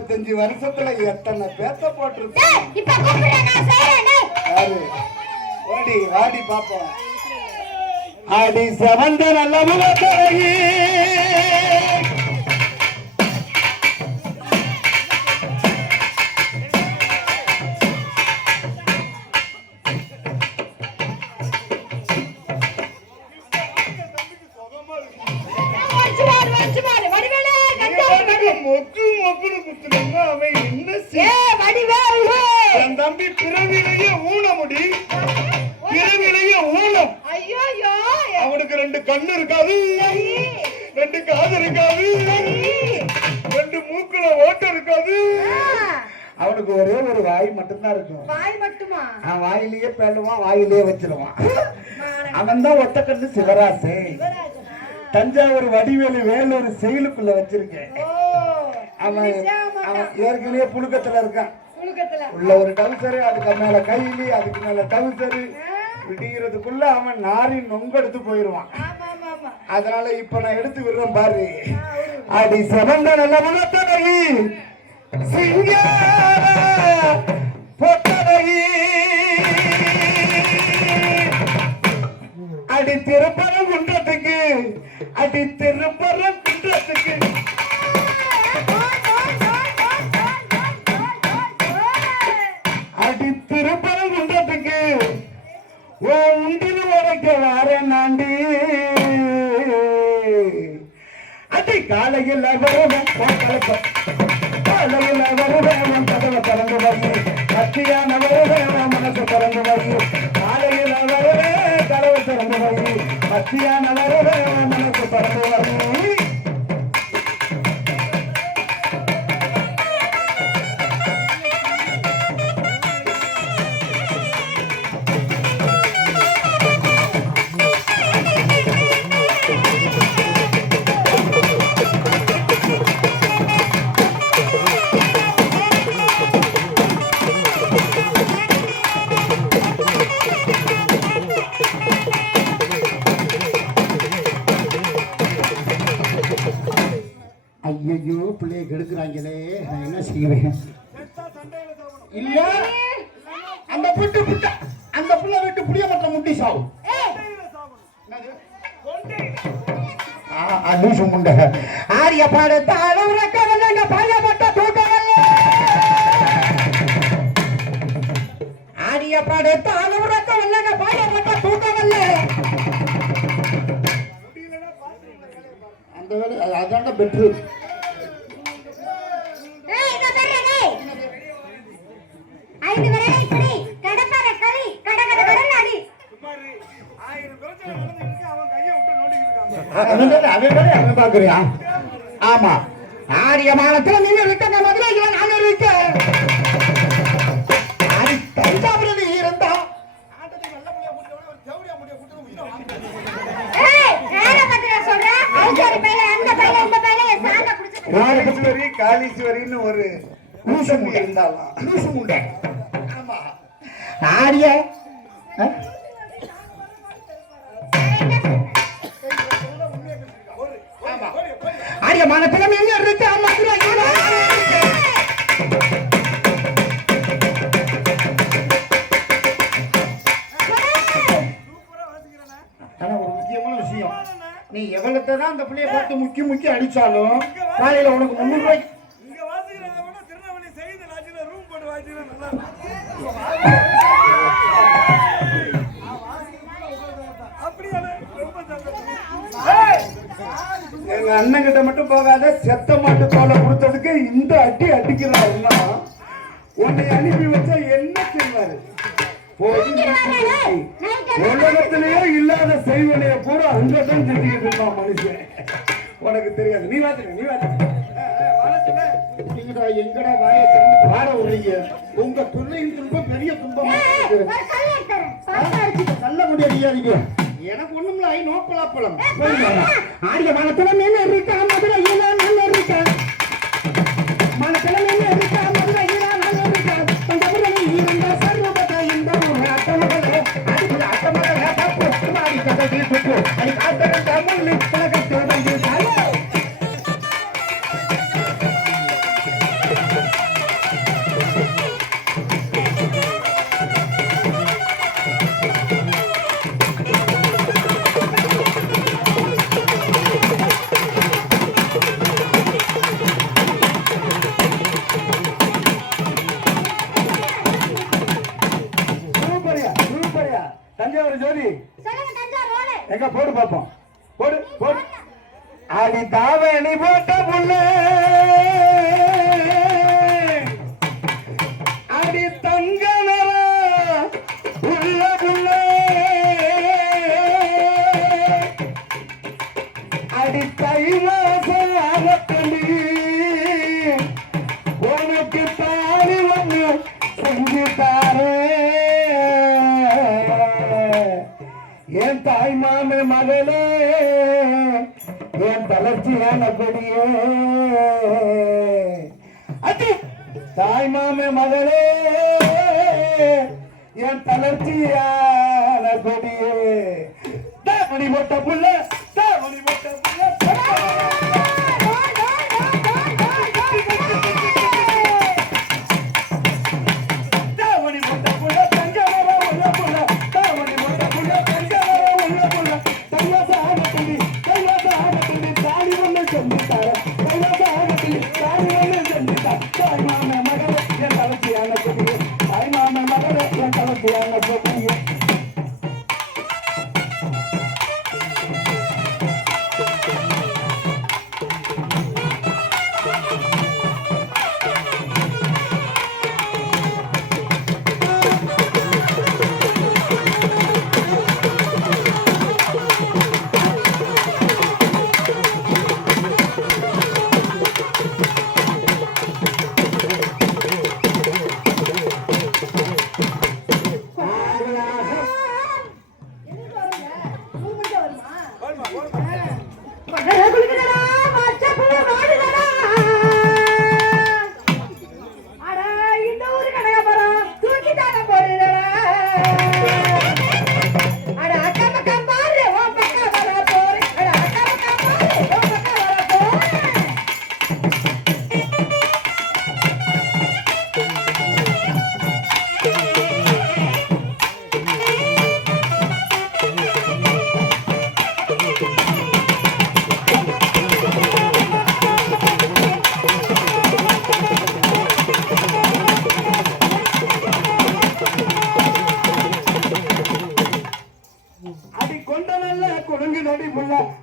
25 வருஷத்துல எத்தனை பேத்த போட்டிருக்கேன். ஓடி வாடி பாப்போம். அடி செவந்த நல்ல முகத்தழகி தம்பி பிறவிலேயே ஊனமுடி, பிறவிலேயே ஊனம். அவனுக்கு 2 கண்ணு இருக்காது, 2 காது இருக்காது, 2 மூக்குல ஓட்டம் இருக்காது. அவனுக்கு ஒரே ஒரு வாய் மட்டும்தான் இருக்கும். வாய் மட்டுமா? வாயிலேயே பேழுவான், வாயிலேயே வச்சிருவான். அவன் தான் ஒத்த கண்ணு சிவராசு. தஞ்சாவூர் வடிவேலு வேலூர் செயலுக்குள்ள வச்சிருக்கேன். அவன் ஏற்கனவே புழுக்கத்துல இருக்கான். உள்ள ஒரு டவுசரு, அதுக்கு மேல கைலி, அதுக்கு மேல டவுசரு. விடுகிறதுக்குள்ள அவன் நாரின் நொங்கெடுத்து போயிருவான். அதனால இப்ப நான் எடுத்து விடுறேன் பாரு. அடி சிவந்த நல்ல முகத்தழகி சிங்கார பொட்டழகி, அடி திருப்பரம் குன்றத்துக்கு, அடி திருப்பரம் குன்றத்துக்கு, அடி திருப்பரம் குன்றத்துக்கு உண்டில் உடைக்க வார நாண்டி. அடி காலையில் வருவேன், காலையில் வருவேன், கதவை திறந்து வந்து மத்தியான வருவேன், மனசு திறந்து வந்து காலையில் வருவேன், கதவை திறந்து வந்து மத்தியான வருவேன், மனசு திறந்து வந்து. ஐயோ பிள்ளைய கெடுக்கிறாங்களே, நான் என்ன செய்வேன்? இல்ல அந்த புட்டு புட்ட அந்த புள்ள விட்டு புளிய மட்டும் முட்டி சாவும். லூசு முண்டை ஆரிய பாடத்தாலும் ரக்கவல்லங்க பாயப்பட்ட தூக்கவல்ல, ஆரிய பாடத்தாலும் ரக்கவல்லங்க பாயப்பட்ட தூக்கவல்ல. அந்த வேலை அதான பெட்ரு. பாக்குறியா? ஆமா, ஆரியமானத்துல நீங்க இருக்க மதுரை நான் இருக்கேன். தஞ்சாவூர் இருந்தா காளீஸ்வரின்னு ஒரு லூசம் இருந்தாலும் லூசு முண்டை. ஆமா, ஆரிய ஆரியமான திறமை எங்க இருக்கு? ஆனா ஒரு முக்கியமான விஷயம், நீ எவ்வளவுதான் தான் அந்த பிள்ளைய பார்த்து முக்கி முக்கி அடிச்சாலும் காலையில உனக்கு 300 ரூபாய்க்கு எங்க அண்ணன் கிட்ட மட்டும் போகாத. செத்த மாட்டு தோலை கொடுத்ததுக்கு இந்த அடி அடிக்கிறாருன்னா உன்னை அனுப்பி வச்சா என்ன செய்வாரு? உலகத்திலேயே இல்லாத செய்வனைய பூரா அங்கதான் செஞ்சுக்கிட்டு இருந்தான் மனுஷன். உனக்கு தெரியாது. நீ வாத்துக்க, நீ வாத்துக்க. எங்கடா வாயை திறந்து பாட விடுறீங்க? உங்க துணையின் துன்பம் பெரிய துன்பமா நல்ல முடியாதீங்க. எனக்கு ஒண்ணுமில்ல. ஐ நோ பலாப்பழம். ஆரிய மனத்துல என்ன இருக்கா? மதுரையில நல்ல இருக்கா? மனத்துல என்ன இருக்கா? மதுரையில நல்ல இருக்கா? தமிழில் இருந்த சர்வபத இந்த அட்டமகளே அடிப்பட அட்டமகளே தப்பு மாறி கதை சுட்டு அது காத்தர தமிழில் உலகத்தில் வந்து தஞ்சாவூர் ஜோதி சொல்லுங்க தஞ்சாவூர் எங்க போடு பாப்போம் போடு போடு அடி தாவணி போட்ட புள்ள அடி தங்க உள்ள புள்ள அடி தை மாசம் உனக்கு தாலி ஒண்ணு செஞ்சு தாரே என் தாய் மாமே மகளே என் தளர்ச்சியான கொடியே அடி தாய் மாமே மகளே என் தளர்ச்சியான கொடியே தாவணி போட்ட புள்ள தாவணி போட்ட புள்ள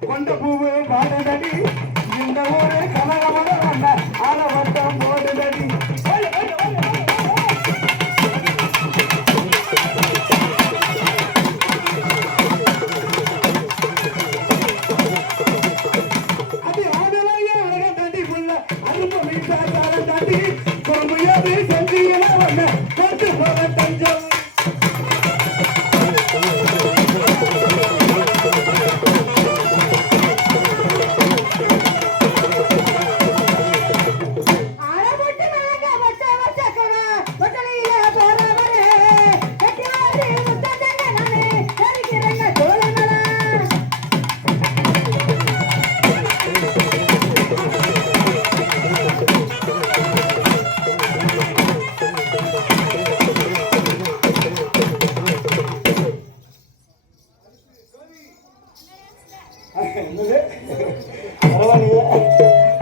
கொண்ட பூவு வாடடி இந்த ஊரு கனகமன ஆரவட்டம் போடுதடி அது ஆடலையே அழக தடி புள்ள அரும்பு வீட்டார தடி கொம்புயது செஞ்சியில வந்த கொண்டு போற தஞ்சம்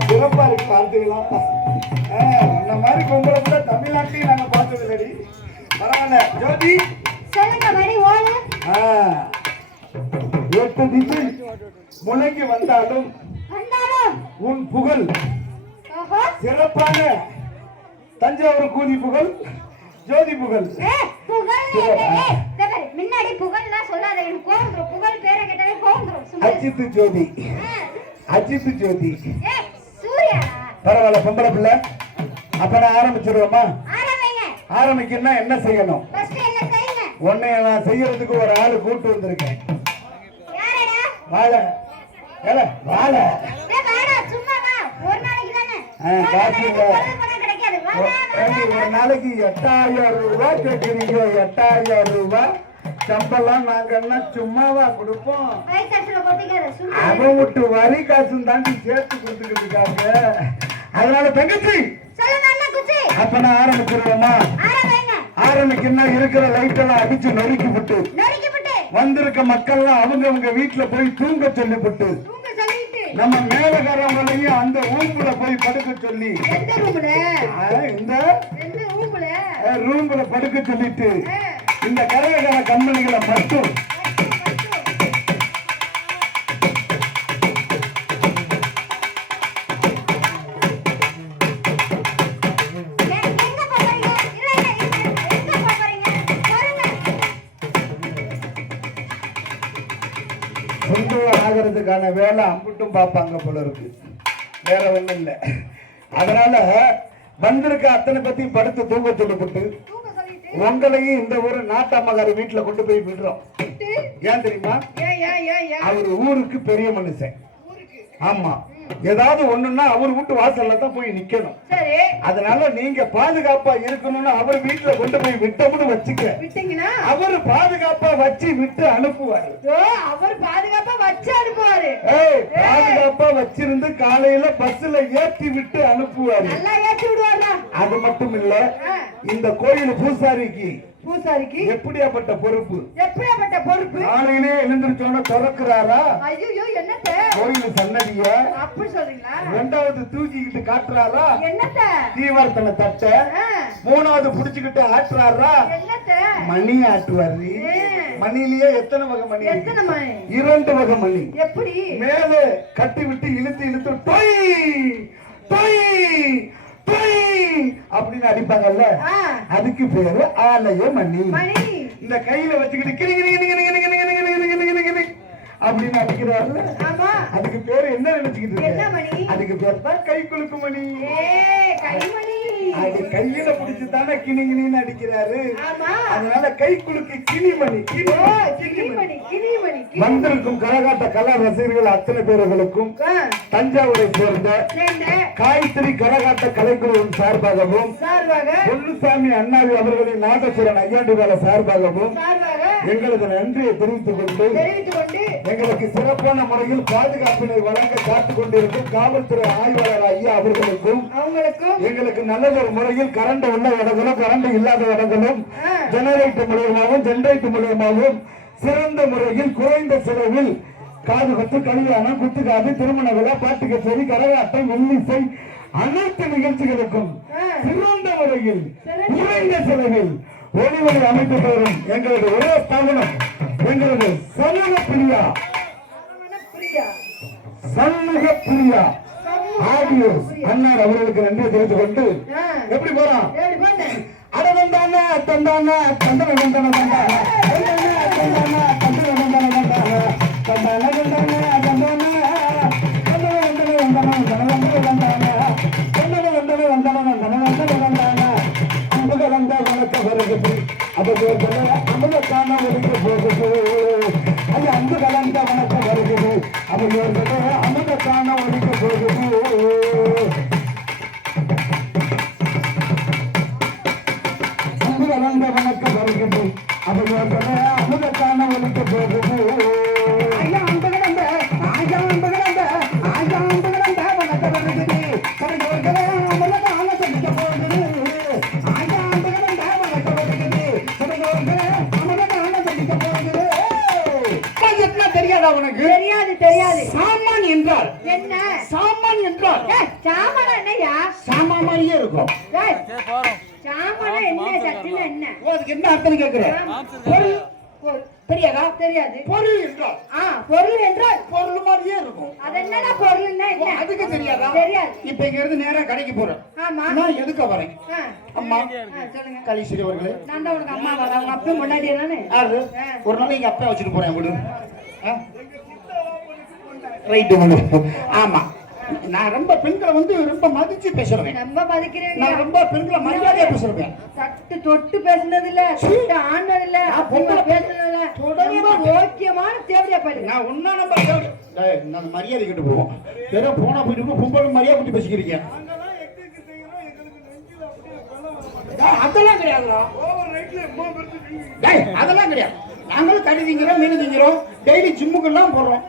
சிறப்பா இருக்கு பார்த்துக்கலாம். இந்த மாதிரி பொம்பளை கூட தமிழ்நாட்டிலையும் நாங்க பார்த்தது இல்லடி. பரவாயில்ல ஜோதி சொல்லுங்க மணி ஓடு. 8 திசை முழங்கி வந்தாலும் உன் புகழ் சிறப்பான தஞ்சாவூர் கூதி புகழ் ஜோதி புகழ். முன்னாடி புகழ்லாம் சொல்லாத, எனக்கு கோவம். புகழ் பேரை கேட்டாலே கோவம். அஜித் ஜோதி அஜித் ஜோதி சூர்யா. பரவாயில்ல பொம்பளை பிள்ளை. அப்ப நான் ஆரம்பிச்சிருவோமா? ஆரம்பிக்கணும்னா என்ன செய்யணும்? உன்னை நான் செய்யறதுக்கு ஒரு ஆளு கூட்டு வந்திருக்கேன். வாழை வாழை ஒரு நாளைக்கு 8000 ரூபாய் கேட்கிறீங்க. 8000 ரூபாய் சம்பளம் நாங்க என்ன சும்மாவா கொடுப்போம்? அவன் விட்டு வரி காசு தாண்டி சேர்த்து கொடுத்துக்கிட்டு இருக்காங்க. அதனால தங்கச்சி அப்ப நான் ஆரம்பிச்சிருவோமா? ஆரம்பிக்கணும்னா இருக்கிற லைட் எல்லாம் அடிச்சு நொறுக்கி விட்டு வந்திருக்க மக்கள்லாம் அவங்க வீட்டுல போய் தூங்க சொல்லிவிட்டு நம்ம மேலகாரங்களையும் அந்த ரூம்ல போய் படுக்க சொல்லி இந்த ரூம்ல படுக்க சொல்லிட்டு இந்த கரகர கம்பெனிகளை மட்டும் சொந்தம் ஆகிறதுக்கான வேலை அம்புட்டும் பார்ப்பாங்க போல இருக்கு, வேற ஒண்ணும் இல்லை. அதனால வந்திருக்க அத்தனை பத்தி படுத்து தூங்க சொல்லப்பட்டு உங்களையும் இந்த ஒரு நாட்டாமகாரி வீட்டுல கொண்டு போய் விடுறோம். ஏன் தெரியுமா? அவர் ஊருக்கு பெரிய மனுஷன். ஆமா, ஏதாவது ஒண்ணுன்னா அவர் வீட்டு வாசல்ல தான் போய் நிக்கணும். அதனால நீங்க பாதுகாப்பா இருக்கணும்னு அவர் வீட்டுல கொண்டு போய் விட்டோம்னு வச்சுக்க, அவர் பாதுகாப்பா வச்சு விட்டு அனுப்புவாரு. அவர் பாதுகாப்பா வச்சு அனுப்புவாரு. பாதுகாப்பா வச்சிருந்து காலையில பஸ்ல ஏற்றி விட்டு அனுப்புவாரு. நல்லா ஏற்றி விடுவாரா? அது மட்டும் இல்ல, இந்த கோயில் பூசாரிக்கு எப்படியாப்பட்ட பொறுப்பு, எப்படியாப்பட்ட பொறுப்பு? காலையிலே எழுந்திருச்சோன்னு திறக்கிறாரா? ஐயோ, என்னத்த கோயில் சன்னதிய அப்படி சொல்றீங்களா? ரெண்டாவது தூக்கிக்கிட்டு காட்டுறாரா? என்னத்த தீவர்த்தனை தட்ட. மூணாவது புடிச்சுக்கிட்டு ஆட்டுறாரா? என்னத்த மணி ஆட்டுவாரு. மணிலேயே எத்தனை வகை மணி? எத்தனை மணி? 2 வகை மணி. எப்படி? மேலே கட்டி விட்டு இழுத்து டொய் டொய் அப்படின்னு அடிப்பாங்கல்ல, அதுக்கு பேரு ஆலய மணி. இந்த கையில வச்சுக்கிட்டு அப்படின்னு அடிக்கிறாருல, அதுக்கு பேரு என்ன நினைச்சுக்கிட்டு? அதுக்கு பேர் தான் கை குலுக்கு மணி. அது கையில பிடிச்சுதானே கிணிங்கிணின்னு அடிக்கிறாரு. அதனால கை குலுக்கு கிணிமணி. வந்திருக்கும் கரகாட்ட கலா ரசிகர்கள் அத்தனை பேர்களுக்கும் தஞ்சாவூரை சேர்ந்த காயத்ரி கரகாட்ட கலைக்குழுவின் சார்பாகவும் பொன்னுசாமி அண்ணாவி அவர்களின் நாதசுரன் ஐயாண்டுகால சார்பாகவும் எங்களது நன்றியை தெரிவித்துக் கொண்டு எங்களுக்கு சிறப்பான முறையில் பாதுகாப்பினை வழங்க காத்துக் கொண்டிருக்கும் காவல்துறை ஆய்வாளர் ஐயா அவர்களுக்கும் எங்களுக்கு நல்ல ஒரு முறையில் கரண்ட் உள்ள இடங்களும் கரண்ட் இல்லாத இடங்களும் ஜெனரேட்டர் மூலியமாகவும் சிறந்த முறையில் குறைந்த செலவில் காது குத்து, கல்யாணம், குத்துக்காது, திருமண விழா, பாட்டு கச்சேரி, கரகாட்டம், வெள்ளிசை அனைத்து நிகழ்ச்சிகளுக்கும் சிறந்த முறையில் குறைந்த செலவில் ஒளிவழி அமைத்து தரும் எங்களது ஒரே ஸ்தாபனம் எங்களது சண்முக பிரியா ஆடியோ அண்ணார் அவர்களுக்கு நன்றி தெரிவித்துக் கொண்டு எப்படி போறோம்? அடவந்தான தந்தான தந்தன தந்தன தந்தான அமுதக்கான ஒதுக்க போகுது. அது அன்பு கலந்த வணக்கம் வருகிறது. அவர்களே அமுதக்கான ஒதுக்க போகுது. அன்பு கலந்த வணக்கம் வருகிறது. அவர்களே அமுதக்கான ஒதுக்க போகுது. ஐயா அன்பு கிடந்த ஆயா அன்பு கிடந்த ஆயா அன்பு கிடந்த வணக்கம் வருகிறது. அவர்களே அமுதக்கான சொல்லிக்க போகுது. ஆயா அன்பு கிடந்த வணக்கம் வருகிறது. தெரியாதா உனக்கு? தெரியாது. சாமான் என்றால் என்ன? சாமான் என்றால் சாமான் என்னையா? சாமா மாதிரியே இருக்கும். சாமான் என்ன? சட்டினா என்ன? அதுக்கு என்ன அர்த்தம் கேக்குறேன்? பொருள் தெரியாதா? தெரியாது. பொருள் என்றால் பொருள் என்றால் பொருள் மாதிரியே இருக்கும். அது என்னடா பொருள்னா என்ன? அதுக்கு தெரியாதா? தெரியாது. இப்ப இங்க இருந்து நேரா கடைக்கு போறேன். ஆமா. நான் எதுக்கு வரேன்? அம்மா சொல்லுங்க. கலிஸ்ரீ அவர்களே, நான் தான் உனக்கு அம்மா வரேன். உங்க அப்பா முன்னாடி தானே? அது ஒரு நாள் எங்க அப்பா வச்சிட்டு போறேன் விடு. ரைட்டு விடு. ஆமா, நான் ரொம்ப பெண்களை ரொம்ப மதிச்சு பேசுறேன். ரொம்ப மதிக்கிறேன். நான் ரொம்ப பெண்களை மரியாதையா பேசுறேன். சட்டு தொட்டு பேசுனது இல்ல, சட்டு ஆனது இல்ல, பொம்பளை பேசுனது இல்ல. தொடர்ந்து ஓக்கியமான தேவையா பாரு. நான் ஒண்ணா நம்பர் தேவை. நான் மரியாதை கிட்ட போவோம். வேற போனா போயிட்டு பொம்பளை மரியாதை பத்தி பேசிக்கிறீங்க. அதெல்லாம் கிடையாதுடா. அதெல்லாம் கிடையாது. நாங்களும் கறி திங்கிறோம், மீன் திங்கிறோம், டெய்லி ஜிம்முக்கெல்லாம் போறோம்.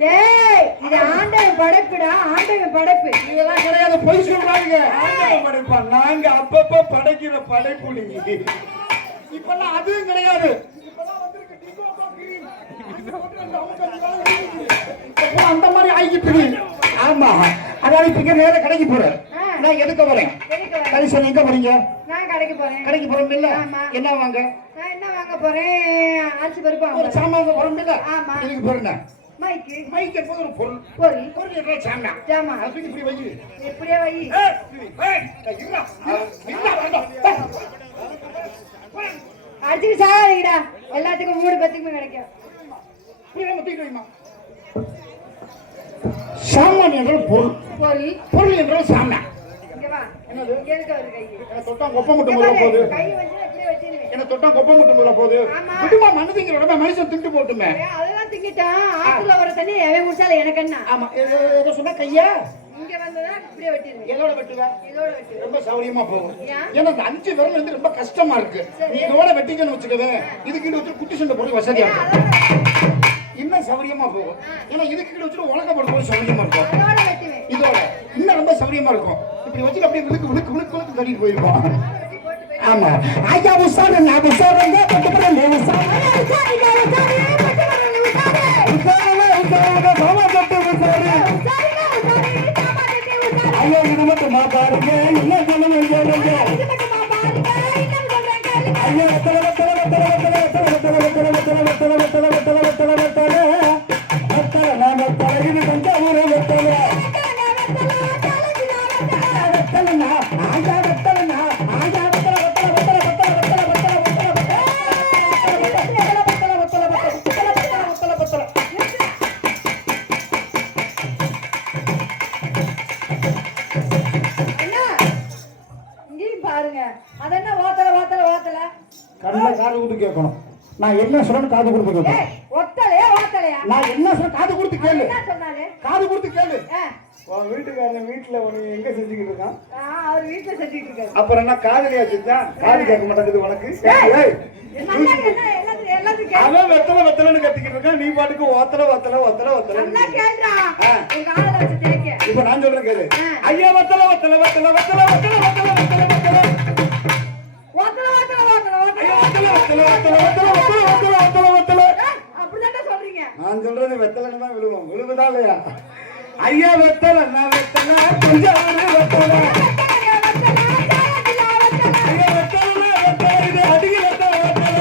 டேய், இது ஆண்டவன் படைப்புடா, ஆண்டவன் படைப்பு. இதெல்லாம் கிடையாது, பொய் சொல்றாங்க. ஆண்டவன் படைப்பா, நாங்க அப்பப்ப படைக்கிற படைப்பு. நீங்க இப்பெல்லாம் அதுவும் கிடையாது. அந்த மாதிரி ஆகிட்டு. ஆமா, அதாவது இப்ப நேரம் கடைக்கு போறேன். நான் எதுக்கு வரேன்? கடைசி எங்க போறீங்க? நான் கடைக்கு போறேன். கடைக்கு போறோம் இல்ல? என்ன வாங்க? நான் என்ன வாங்க போறேன்? அரிசி பருப்பு ஒரு சாமான் வாங்க போறோம் இல்ல? ஆமா. எதுக்கு போறேன்? மைக்கு. மைக்கு எப்போது ஒரு பொருள். பொருள் என்ன? சாமான். சாமான். அது இப்படி வை. இப்படியே வை. ஏய் இருடா. இருடா வரடா. அடிச்சு சாரிடா. எல்லாத்துக்கும் 3 பத்துக்கு கிடைக்கும். புரியாம தூக்கி வைமா. சாமான் என்றால் பொருள், பொருள் என்றால் சாமான். இங்க வா. என்னது? இங்க இருக்க ஒரு கை. என்ன தொட்டா கொப்பை மட்டும் முதல்ல போகுது. கை வச்சு அப்படியே வச்சிருவேன். என்ன தொட்டா கொப்பை மட்டும் முதல்ல போகுது. விடுமா, மனுஷங்களோட மனுஷன் திட்டு போட்டுமே. அதெல்லாம் திங்கிட்டான். ஆத்துல வர தண்ணி எவன் குடிச்சாலும் எனக்கு என்ன? ஆமா, ஏதோ சொன்னா கையா இங்க வந்ததா இப்படியே வெட்டிடுவேன். எதோட வெட்டுவ? இதோட வெட்டு. ரொம்ப சௌரியமா போகும். ஏன்? ஏன்னா அந்த 5 விரல் வந்து ரொம்ப கஷ்டமா இருக்கு. நீ இதோட வெட்டிக்கன்னு வச்சுக்கவே, இதுக்கு வச்சு குட்டி சண்டை போட்டு வசதியா இருக்கும். இன்னும் சௌரியமா போகும். ஏன்னா இதுக்கு வச்சுட்டு உலக போடும்போது சௌரியமா இருக்கும். அதோட வெட்டுவேன். இதோட இன்னும் ரொம்ப சௌரியமா இருக்கும். இப்படி வச்சுட்டு அப்படியே விழுக்கு விழுக்கு விழுக்கு விழுக்கு கட்டிட்டு போயிருக்கோம். வெட்டி போட்டு போய். ஆமா ஐயா உசாரு நான் உசாருங்க பட்டுப்பட நீ உசாரு ஐயா இது மட்டும் பாருங்க என்ன சொல்லுங்க ஐயா வெத்தல வெத்தல வெத்தல வெத்தல வெத்தல வெத்தல வெத்தல வெத்தல வெத்தல வெத்தல வெத்தல வெத்தல வெத்தல வெத்தல நான் வெத்தல இது தஞ்சாவூர் வெத்தல வெத்தலண்ணா ஆயா வெத்தலண்ணா ஆயா வெத்தல வெத்தல வெத்தல வெத்தல வெத்தல வெத்தல வெத்தல வெத்தல வெத்தல என்ன? இங்கேயும் பாருங்க. அதென்ன ஓத்தல ஓத்தல ஓத்தல? கண்ணுல காது கொடுத்து கேட்கணும். நான் என்ன சொல்றேன்னு காது கொடுத்து கேட்கணும். ஏய், ஒத்தலையா ஓத்தலையா? நான் என்ன சொல்றேன் காது கொடுத்து கேளு. என்ன சொன்னாரு? காது கொடுத்து கேளு. உன் வீட்டுக்காரன் வீட்டுல உனக்கு எங்க செஞ்சுக்கிட்டு இருக்கான்? அவர் வீட்டுல செஞ்சுட்டு இருக்காரு. அப்புறம் என்ன காதலியா செஞ்சான்? காது கேட்க மாட்டேங்குது உனக்கு. ஏய், நல்லா என்ன எல்லாத்துக்கும் கேளு. அவன் வெத்தல வெத்தலன்னு கத்திக்கிட்டு இருக்கான், நீ பாட்டுக்கு ஓத்தல ஓத்தல ஓத்தல ஓத்தல. நல்லா கேளுடா. உங்க ஆளை வச்சு தேய்க்க. இப்ப நான் சொல்றேன் கேளு. ஐயா வெத்தல வெத்தல வெத்தல வெத்தல வெத்தல வெத்தல வெத்தல வெத்தல ஓத்தல ஓத்தல ஓத்தல ஓத்தல. ஐயா வெத்தல வெத்தல வெத்தல வெத்தல வெத்தல வெத்தல வெத்தல. அப்படிதான் சொல்றீங்க. நான் சொல்றது வெத்தலன்னு தான் விழுவோம், விழுவுதா இல்லையா? ஐயா வெத்தல நான் வெத்தல கொஞ்சம் வெத்தல ஐயா வெத்தல வெத்தல இது அதிக வெத்தல வெத்தல.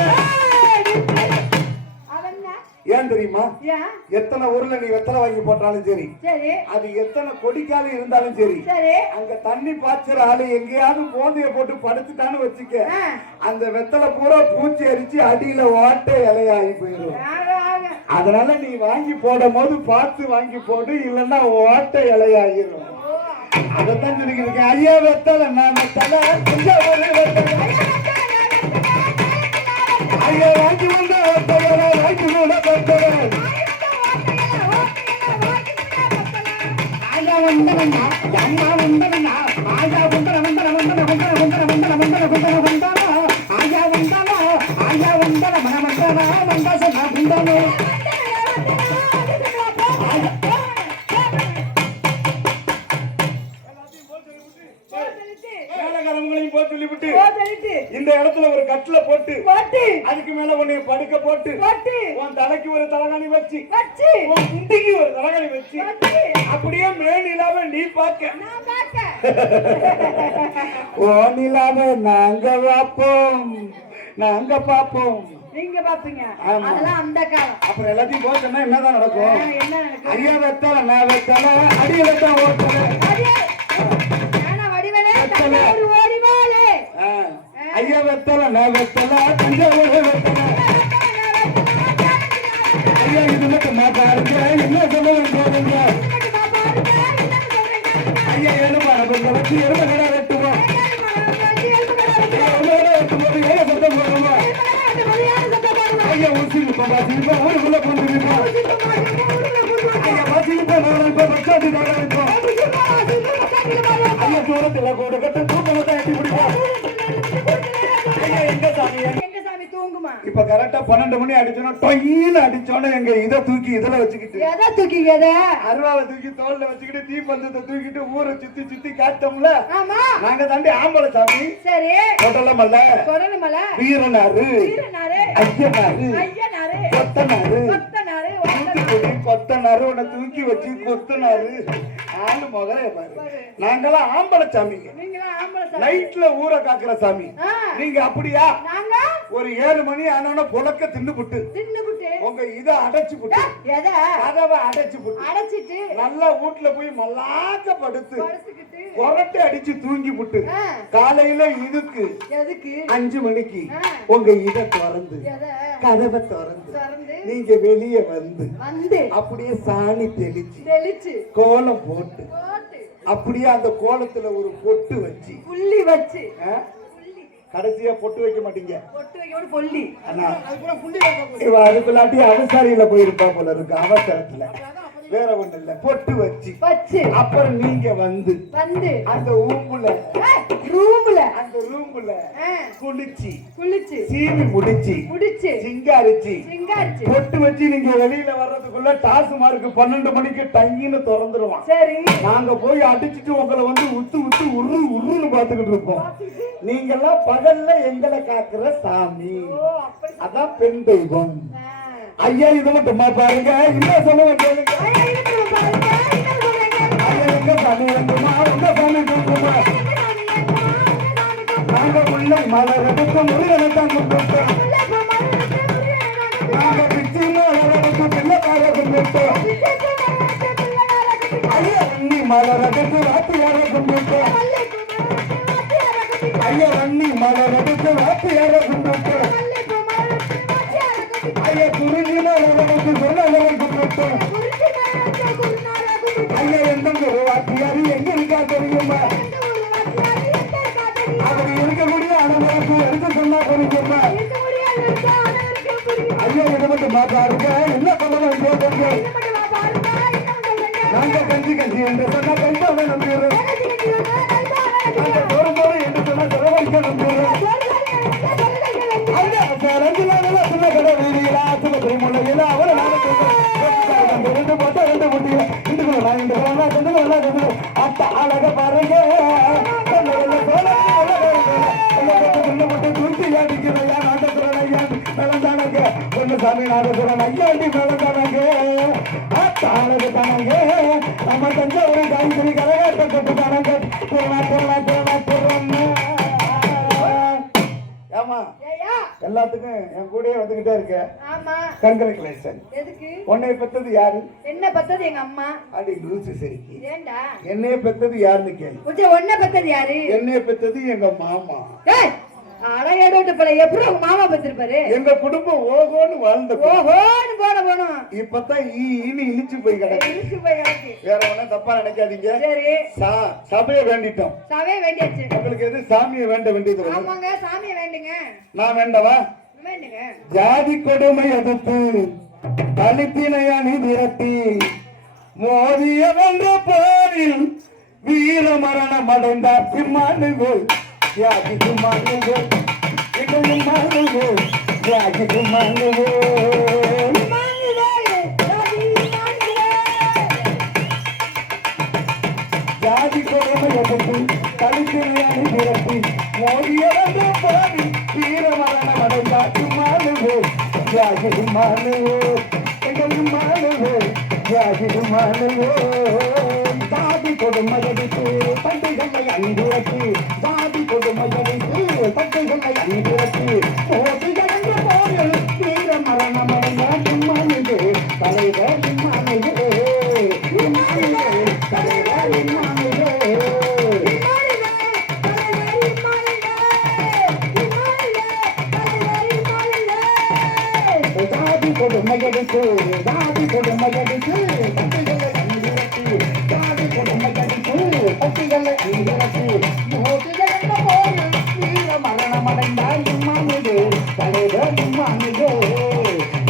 ஏன் தெரியுமா? எத்தனை ஊர்ல நீ வெத்தலை வாங்கி போட்டாலும் சரி, சரி, அது எத்தனை கொடிக்காலும் இருந்தாலும் சரி, சரி, அங்க தண்ணி பாய்ச்சற ஆளு எங்கேயாவது போதைய போட்டு படுத்துட்டான்னு வச்சுக்க, அந்த வெத்தலை பூரா பூச்சி அரிச்சு அடியில ஓட்ட இலையாகி போயிடும். அதனால நீ வாங்கி போடும் போது பார்த்து வாங்கி போடு, இல்லன்னா ஓட்ட இலையாகிரும். அதைத்தான் சொல்லிக்கிட்டு ஐயா வெத்தலை நான் வெத்தலை கொஞ்சம் வெத்தலை ஐயா வாங்கி வந்த வெத்தலை வாங்கி கூட வெத்தலை ஆயா வந்தவண்ணா அம்மா வந்தவண்ணா ஆயா வந்தன வந்தன வந்தன வந்தன வந்தன வந்தன வந்தன வந்தன வந்தானா ஆயா வந்தானா ஆயா வந்தன மன வந்தனா வந்தாச நான் வந்தானே வேலைக்காரங்களையும் போட்டு சொல்லிவிட்டு இந்த இடத்துல ஒரு கட்டில போட்டு அதுக்கு மேல உன்னை படுக்க போட்டு உன் தலைக்கு ஒரு தலகாணி வச்சு உன் குண்டிக்கு ஒரு தலகாணி வச்சு அப்படியே மேல் இல்லாம நீ பார்க்க ஓ நிலாம நாங்க பார்ப்போம் நாங்க பார்ப்போம் நீங்க பாப்பீங்க. அதெல்லாம் அந்த காலம். அப்புறம் எல்லாத்தையும் போச்சோம்னா என்னதான் நடக்கும்? என்ன நடக்கும்? ஐயா வெத்தல நான் வெத்தல அடியில தான் ஓட்டல ஐயா வெத்தல நான் வெத்தல தஞ்சாவூர் வெத்தல ஐயா இது மட்டும் பாருங்க என்ன சொல்லுங்க ஐயா எலும்பு வச்சு எலும்பு கடை வெட்டுவோம் ஏழை சத்தம் போடுவோம் ஐயா ஊசிப்பா ஊருக்குள்ள போட்டுருப்போம் ஐயா வசிப்பா பச்சாட்டி இருப்போம் ஐயா தூரத்துல கூட கட்ட தூக்கத்தை எட்டி பிடிப்போம் ஐயா எங்க சாமி தூங்குமா? இப்ப கரெக்டா 12 மணி அடிச்சோன்னா டொயின்னு அடிச்சோன்னு எங்க இதை தூக்கி இதுல வச்சுக்கிட்டு எதை தூக்கி எதை அருவாவை தூக்கி தோல்ல வச்சுக்கிட்டு தீப்பந்தத்தை தூக்கிட்டு ஊரை சுத்தி சுத்தி காட்டோம்ல. ஆமா நாங்க தாண்டி ஆம்பளை சாமி. சரி கொடலமல்ல கொடலமல்ல வீரனாரு வீரனாரு ஐயனாரு ஐயனாரு கொத்தனாரு கொத்தனாரு கொத்தனாரு உன்னை தூக்கி வச்சு கொத்தனாரு ஆளு முகரே பாரு. நாங்கெல்லாம் ஆம்பளை சாமிங்க. நீங்களா ஆம்பளை சாமி? நைட்ல ஊரை காக்குற சாமி. நீங்க அப்படியா? நாங்க ஒரு 7 மணி ஆனோட புலக்க தின்னுபுட்டு உங்க இத அடைச்சு புட்டு கதவை அடைச்சு புட்டு அடைச்சிட்டு நல்லா வீட்டுல போய் மல்லாக்க படுத்து கொரட்டை அடிச்சு தூங்கி புட்டு காலையில இதுக்கு 5 மணிக்கு உங்க இத திறந்து கதவை திறந்து திறந்து நீங்க வெளியே வந்து வந்து அப்படியே சாணி தெளிச்சு தெளிச்சு கோலம் போட்டு போட்டு அப்படியே அந்த கோலத்துல ஒரு பொட்டு வச்சு புள்ளி வச்சு ஆ? கடைசியா பொட்டு வைக்க மாட்டீங்க பொட்டு வைக்க புள்ளி அண்ணா அதுக்குள்ள புள்ளி வைக்க இவ அதுக்குள்ளாட்டி அவசாரியில போயிருப்பா போல இருக்கு அவசரத்துல வேற ஒண்ணு இல்ல பொட்டு வச்சு வச்சு அப்புறம் நீங்க வந்து வந்து அந்த ஊம்புல ரூம்ல அந்த ரூம்புல குளிச்சு குளிச்சு சீவி முடிச்சு முடிச்சு சிங்காரிச்சு சிங்காரிச்சு பொட்டு வச்சு நீங்க வெளியில வர்றதுக்குள்ள டாஸ்மார்க்கு 12 மணிக்கு டங்கின்னு திறந்துருவான் சரி நாங்க போய் அடிச்சிட்டு உங்களை வந்து உத்து உத்து உரு உருன்னு பாத்துக்கிட்டு இருப்போம் நீங்க எல்லாம் பகல்ல எங்களை காக்குற சாமி ஓ அப்படி அதான் பெண் தெய்வம் ஐயா இது மட்டுமா பாருங்க இன்னும் சொல்லுங்க கேளுங்க ஐயா எங்க சாமி வேண்டுமா உங்க சாமி வேண்டுமா நாங்க முல்லை மலர் எடுத்து முருகனைத்தான் கும்பிட்டோம் நாங்க பிச்சி மலர் எடுத்து பிள்ளைக்கார கும்பிட்டோம் ஐயா வன்னி மலர் எடுத்து வாத்தியார கும்பிட்டோம் ஐயா வன்னி மலர் எடுத்து வாத்தியார கும்பிட்டோம் ஐயா குருஜி மலர் எடுத்து சொல்லலை கும்பிட்டோம் ஐயா எந்த ஒரு வாத்தியாரு எங்க இருக்கா தெரியுமா அவர் இருக்கக்கூடிய அனைவருக்கு எடுத்து சொன்னா புரியுமா ஐயா இதை மட்டும் பாருங்க என்ன பண்ணணும் கேட்குங்க நாங்க கஞ்சி கஞ்சி என்று சொன்னா கைப்பாவை நம்புகிறோம் நாங்க தோறும்போது என்று சொன்னா செலவழிக்க நம்புகிறோம் சின்ன கடை வீதியில சின்ன திருமுறையில அவரை நாங்க ரெண்டு போட்டா ரெண்டு முட்டியில இதுக்குள்ள நான் இந்த அத்த அழக பாருங்க தூக்கி அடிக்கிறேன் நாட்டத்துறன் ஐயா நடந்தானங்க பொண்ணு சாமி நாட்டத்துறன் ஐயா அடி நடந்தானங்க அத்த அழக தானங்க நம்ம தஞ்சாவூர் காய்கறி கரகாட்டம் கட்டு தானங்க ஆமா எல்லாத்துக்கும் என் கூடயே வந்துகிட்டே இருக்க கங்க்ராச்சுலேஷன் உன்னை பெத்தது யாரு என்ன பத்தது எங்க அம்மா அடி லூசு சரிக்கு ஏண்டா என்னைய பெத்தது யாருன்னு கேளு ஒன்ன பத்தது யாரு என்னைய பெத்தது எங்க மாமா அடையாடு போல எப்படி உங்க மாமா பத்திருப்பாரு எங்க குடும்பம் ஓகோன்னு வாழ்ந்த ஓஹோன்னு போனோம் இப்பதான் ஈனி இழிச்சு போய் கிடக்கு இழுத்து போய் கிடக்கு வேற ஒண்ணும் தப்பா நினைக்காதீங்க சரி சபையை வேண்டிட்டோம் சபையை வேண்டியாச்சு உங்களுக்கு எது சாமியை வேண்ட வேண்டியது ஆமாங்க சாமியை வேண்டுங்க நான் வேண்டவா வேண்டுங்க ஜாதி கொடுமை எதிர்த்து தலிப்பினையா நீ விரட்டி மோதிய வென்ற போரில் வீர மரணம் அடைந்தார் பிம்மானுகள் யாதி பிம்மானுகள் யாதி பிம்மானுகள் ஜாதி கொடுமை எதிர்த்து தலிப்பினையா நீ விரட்டி மோதிய வென்ற போரில் வீர மரணம் அடைந்தார் பிம்மானுகள் யாதி பிம்மானுகள் ஜாதி கொடுமையடித்து பண்டைகளை அணிவிரட்டி ஜாதி கொடுமையடித்து பண்டைகளை அணிவிரட்டி ஓட்டிகள் என்ற போரில் வீர மரணம் அடைந்த சிம்மானுது தலைவர் சிம்மானுது தலைவர் சிம்மானுது ஜாதி கொடுமையடித்து ஜாதி கொடுமையடித்து பட்டிகளை அணிவிரட்டி ஜாதி கொடுமையடித்து பட்டிகளை அணிவிரட்டி மோதிகள் என்ற போரில் வீர மரணம் அடைந்தார் இம்மானுது தலைவர் இம்மானுது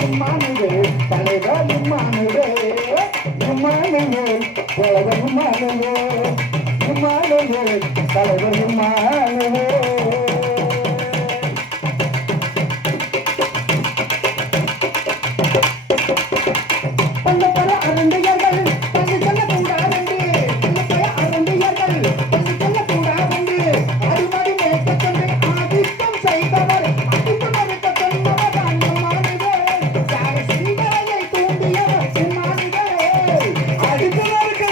இம்மானுது தலைவர் இம்மானுது இம்மானுது தலைவர் இம்மானுது இம்மானுது தலைவர் இம்மானுது அடித்தவருக்கு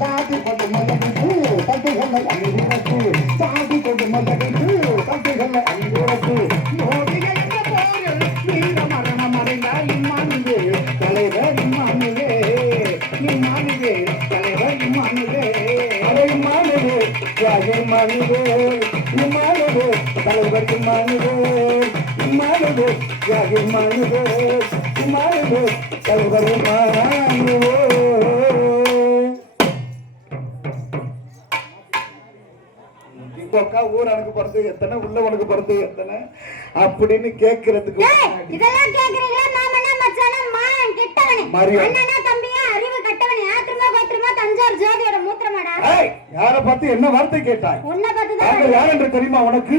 சாதி கொண்டு மல்லடித்து தட்டுகளை அணிவிரத்து சாதி கொண்டு மல்லடித்து தட்டுகளை அணிவிரத்து மோதிகள் என்ற போரில் வீர மரணம் அடைந்த இம்மானுவே தலைவர் இம்மானுவே இம்மானுவே தலைவர் இம்மானுவே இம்மானுவே இம்மானுவே இம்மானுவே தலைவர் இம்மானுவே இம்மானுவே இம்மானுவே இம்மானுவே தலைவர் இம்மானுவே. ஊர் எனக்கு பிறந்து எத்தனை உள்ளவனுக்கு பிறந்து எத்தனை அப்படின்னு கேட்கறதுக்கு இதெல்லாம் கேக்குறீங்களா? மாமனா மச்சானா மான் கெட்டவனே அண்ணனா தம்பியா அறிவு கட்டவனே ஆத்ரமா கோத்ரமா தஞ்சாவூர் ஜோதியோட மூத்திரமாடா. ஏய் யார பார்த்து என்ன வார்த்தை கேட்டாய்? உன்னை பார்த்து தான். அவங்க யார் என்று தெரியுமா உனக்கு?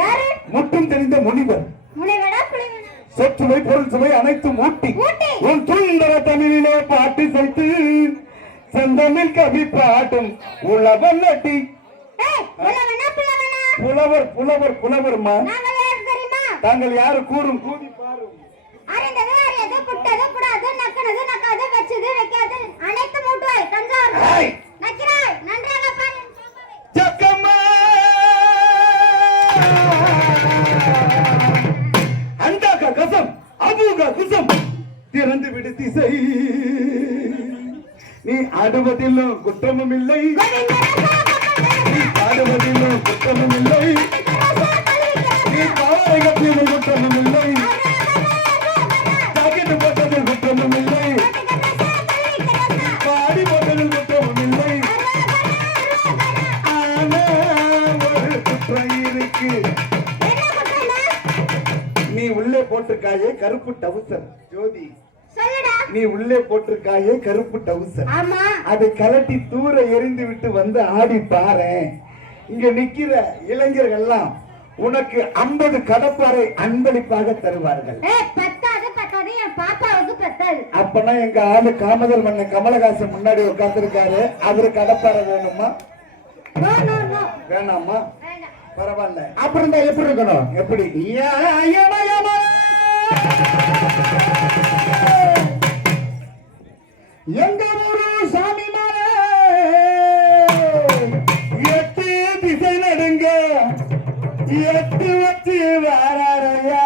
யாரு? முற்றும் தெரிந்த முனிவர். முனிவடா புலிவடா. சொற்றுமை பொருள் சுவை அனைத்தும் ஊட்டி உன் தூண்டர தமிழிலே பாட்டு செய்து செந்தமிழ் கவி பாட்டும் உழவன் நட்டி. புலவர் புலவர் புலவர்மா. தாங்கள் யாரு கூறும் கூதி பாரும். அறிந்தது அறியது புட்டது புடாது நக்கனது நக்காது வெச்சது வைக்காது அனைத்து மூட்டுவாய் தஞ்சாவூர் நக்கிறாய் நன்றாக பாரு. ஜக்கம்மா அண்டாக கசம் அபூக குசம் திறந்து விடு திசை நீ ஆடுவதிலும் குற்றமும் இல்லை ஆடுவதிலும் குற்றமும் இல்லை நீ பாவகத்திலும் குற்றமும் இல்லை ஜாக்கெட் போட்டதில் குற்றமும் இல்லை பாடி போட்டதில் குற்றமும் இல்லை ஆனா ஒரு குற்றம் இருக்கு. நீ உள்ளே போட்டிருக்காயே கருப்பு டவுசர் ஜோதி. நீ உள்ளே போட்டிருக்காயே கருப்பு டவுசர். அதை கலட்டி தூர எரிந்து விட்டு வந்து ஆடி பாரு. இங்க நிக்கிற இளைஞர்கள் எல்லாம் உனக்கு 50 கடப்பாறை அன்பளிப்பாக தருவார்கள். அப்பனா எங்க ஆளு காமதல் மன்னன் கமலஹாசன் முன்னாடி உட்கார்ந்துருக்காரு. அவரு கடப்பாறை வேணுமா? வேணாமா? பரவாயில்ல. அப்புறம் தான் எப்படி இருக்கணும்? எப்படி எங்க ஊரு சாமி மாலே எட்டு திசை நடுங்க எட்டு வச்சு வாரையா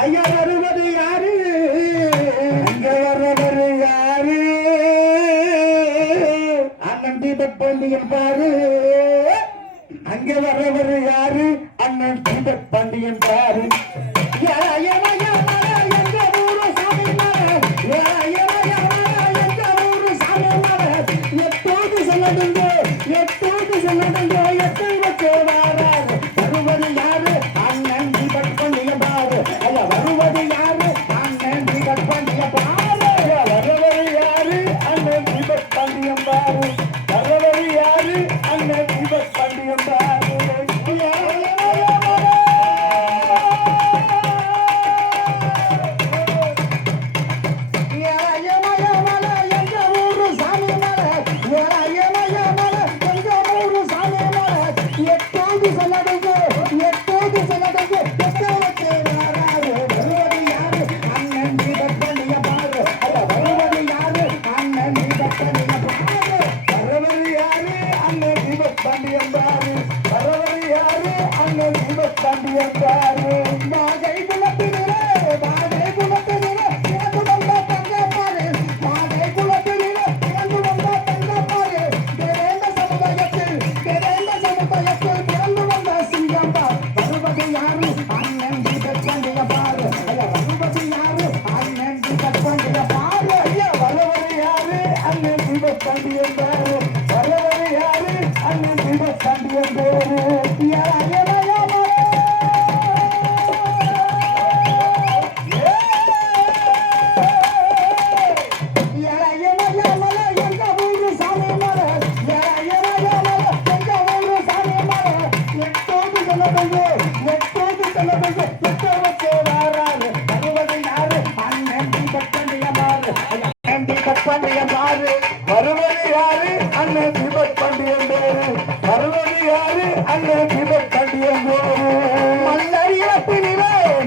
ஐயா வருவது யாரு அங்க வர்றவர் யாரு அண்ணன் தீபக் பாண்டியன் பாரு அங்க வர்றவர் யாரு அண்ணன் தீபக் பாண்டியன் பாரு.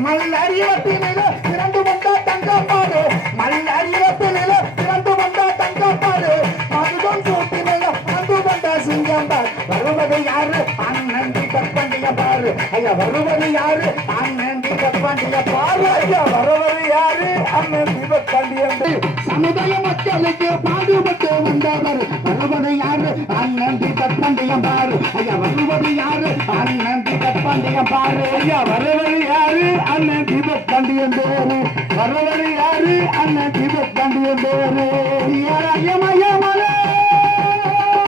மல்லறிவத்தினிலே இரண்டு முண்டா தங்கம்மாடு மல்லறிவ பாரு ஐயா வருவது யாரு அண்ணன் தீபப்பாண்டிய பாரு ஐயா வருவது யாரு அண்ணன் தீபப்பாண்டியன் சமுதாய மக்களுக்கு பாடுபட்டு வந்தவர் வருவது யாரு அண்ணன் தீபப்பாண்டியம் பாரு ஐயா வருவது யாரு அண்ணன் தீபப்பாண்டியம் பாரு ஐயா வருவது யாரு அண்ணன் தீபப்பாண்டியம் பேரு வருவது யாரு அண்ணன் தீபப்பாண்டியம் பேரு ஐயமையா